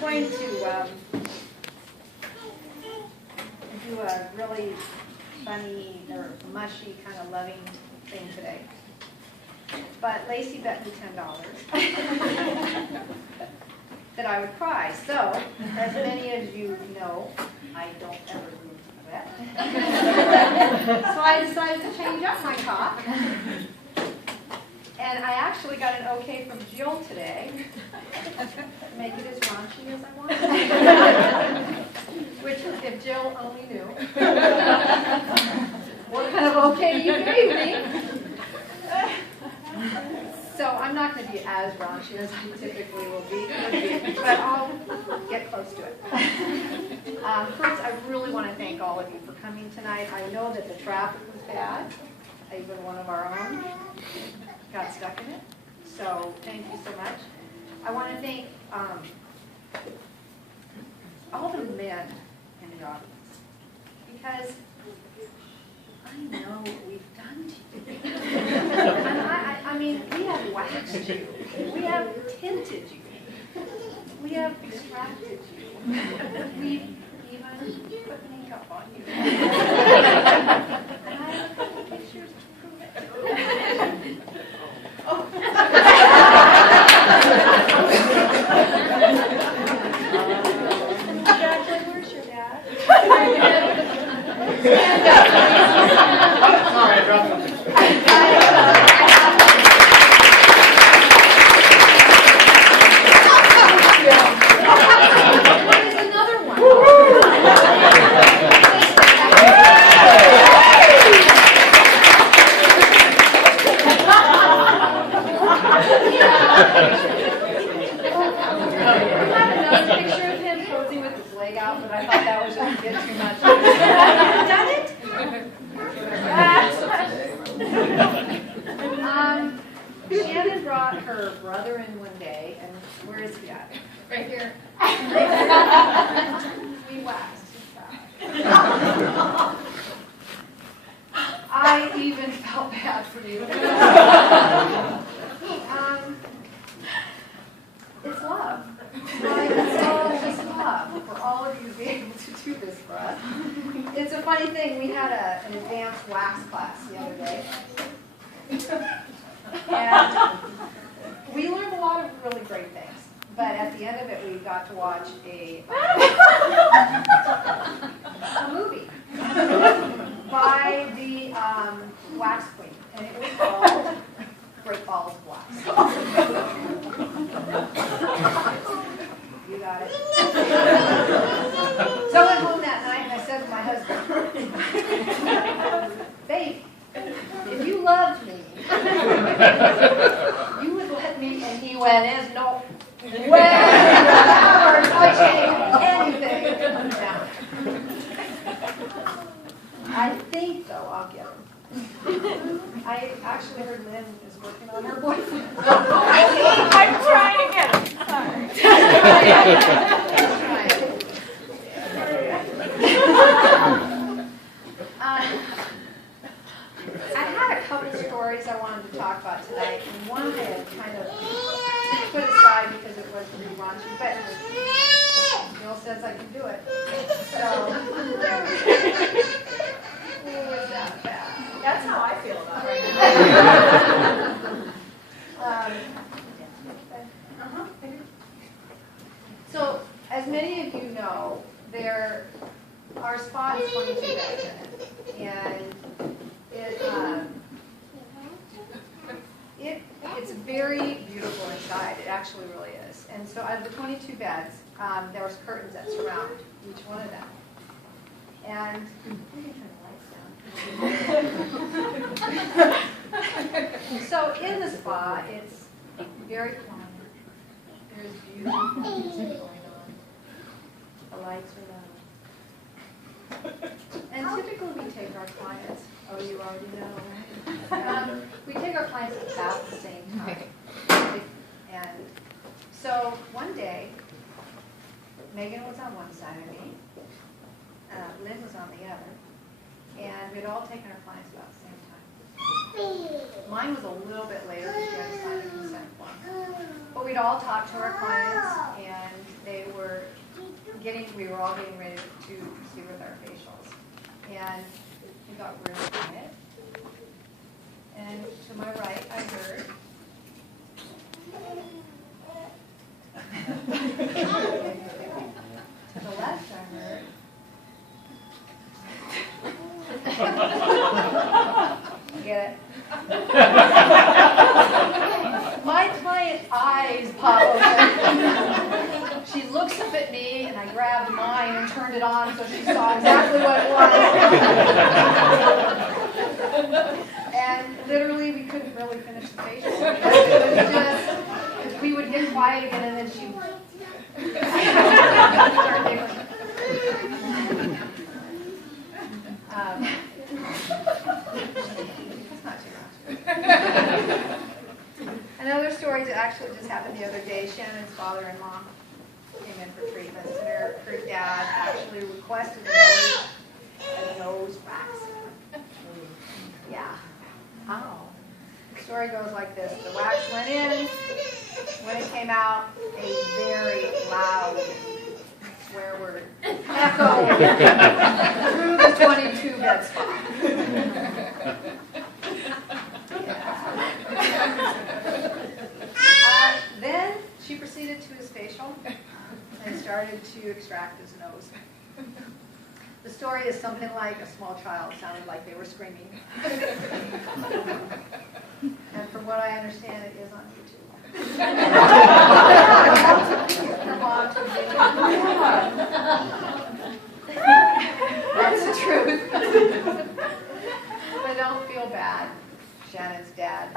going to do a really funny or mushy kind of loving thing today. But Lacey bet me $10 that I would cry. So, as many of you know, I don't ever lose a bet. So I decided to change up my talk. And I actually got an okay from Jill today to make it as raunchy as I want. Which, if Jill only knew what kind of okay you gave me. So I'm not going to be as raunchy as I typically will be, but I'll get close to it. First, I really want to thank all of you for coming tonight. I know that the traffic was bad. Even one of our own got stuck in it. So thank you so much. I want to thank all the men in the audience, because I know what we've done to you. And I mean, we have waxed you. We have tinted you. We have extracted you. We've even put makeup on you. And I have a couple pictures to prove it. Jacqueline, where's your dad? Stand up. Sorry, I dropped something. There's another one. Picture of him posing with his leg out, but I thought that was just a bit too much. Have you done it? Shannon brought her brother in one day, and where is he at? Right here. We waxed his back. I even felt bad for you. It's love. It's all just love for all of you being able to do this for us. It's a funny thing. We had an advanced wax class the other day. And we learned a lot of really great things. But at the end of it, we got to watch a movie by the wax queen. And it was called Great Balls of Wax. You got it. So I went home that night and I said to my husband, babe, if you loved me, you would let me, and he went, there's no way ever touching anything down. I think, though, I'll get him. I actually heard Lynn is working on her boyfriend. I'm trying to get him. Sorry. I had a couple stories I wanted to talk about tonight, and one I had kind of put aside because it was pretty raunchy, but Bill says I can do it. So, was that bad? That's how I feel about it right now. So, as many of you know, our spot is 22 beds in it, and it's very beautiful inside. It actually really is. And so, out of the 22 beds, there was curtains that surround each one of them. And we can turn the lights down. So, in the spa, it's very quiet. There's beautiful music going on. The lights are low. And typically we take our clients, oh, you already know, right? We take our clients about the same time. And so one day, Megan was on one side of me, Lynn was on the other, and we'd all taken our clients about the same time. Mine was a little bit later because we had to sign a consent form. But we'd all talk to our clients, and we were all getting ready to proceed with our facials. And we got really quiet. And to my right, I heard. To the left, I heard. Get it? My client's eyes pop open. She looks up at me, and I grabbed mine and turned it on so she saw exactly what it was. And literally, we couldn't really finish the facial. It was just, we would get quiet again, and then she would start giggling. That's not too much. Another story that actually just happened the other day. Shannon's father-in-law came in for treatment, and her dad actually requested a nose wax. Yeah. How? The story goes like this. The wax went in. When it came out, a very loud swear word echoed through the 22-bed spot. Then she proceeded to his facial and started to extract his nose. The story is something like a small child sounded like they were screaming. And from what I understand, it is on YouTube. Her mom took video. That's the truth. But don't feel bad, Shannon's dad.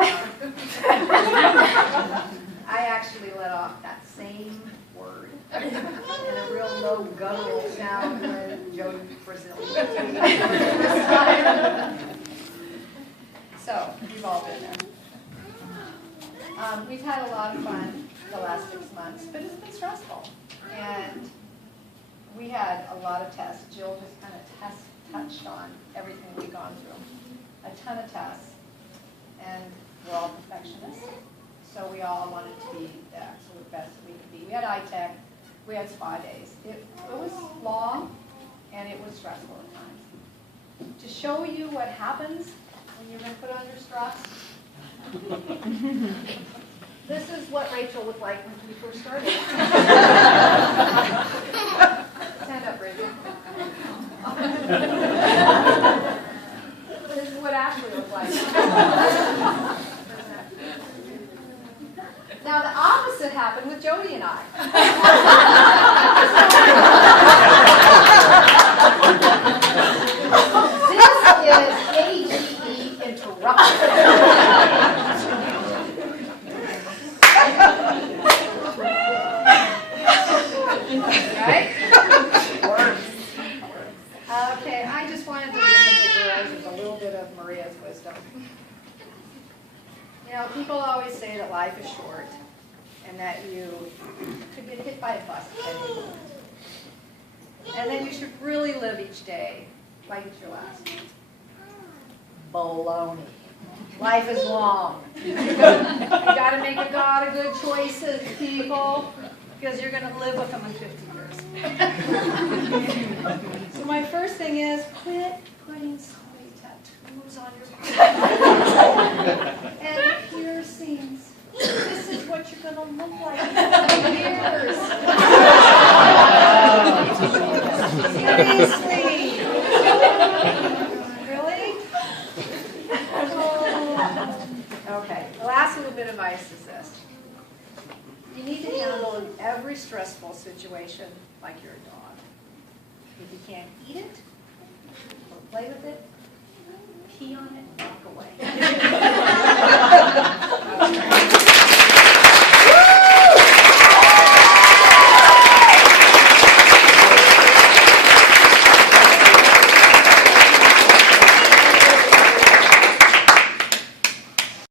I actually let off that same word in a real low guttural sound when Joe Brazilian was speaking this time. So, we've all been there. We've had a lot of fun the last 6 months, but it's been stressful. And we had a lot of tests. Jill just kind of touched on everything we've gone through. A ton of tests. And we're all perfectionists. So we all wanted to be the absolute best that we could be. We had eye tech. We had spa days. It was long, and it was stressful at times. To show you what happens when you're going to put under stress, this is what Rachel looked like when we first started. Stand up, Rachel. This is what Ashley looked like. Now the opposite happened with Jody and I. This is AGE interrupted. Right? Works. Okay, I just wanted to leave the girls with a little bit of Maria's wisdom. You know, people always say that life is short and that you could get hit by a bus at any moment. And then you should really live each day like it's your last. Baloney. Life is long. You got to make a lot of good choices, people, because you're going to live with them in 50 years. So my first thing is quit putting so many tattoos on your body. And piercings. This is what you're going to look like in 20 years. Seriously. Really? Okay, the last little bit of advice is this. You need to handle every stressful situation like you're a dog. If you can't eat it, or play with it, pee on it and walk away.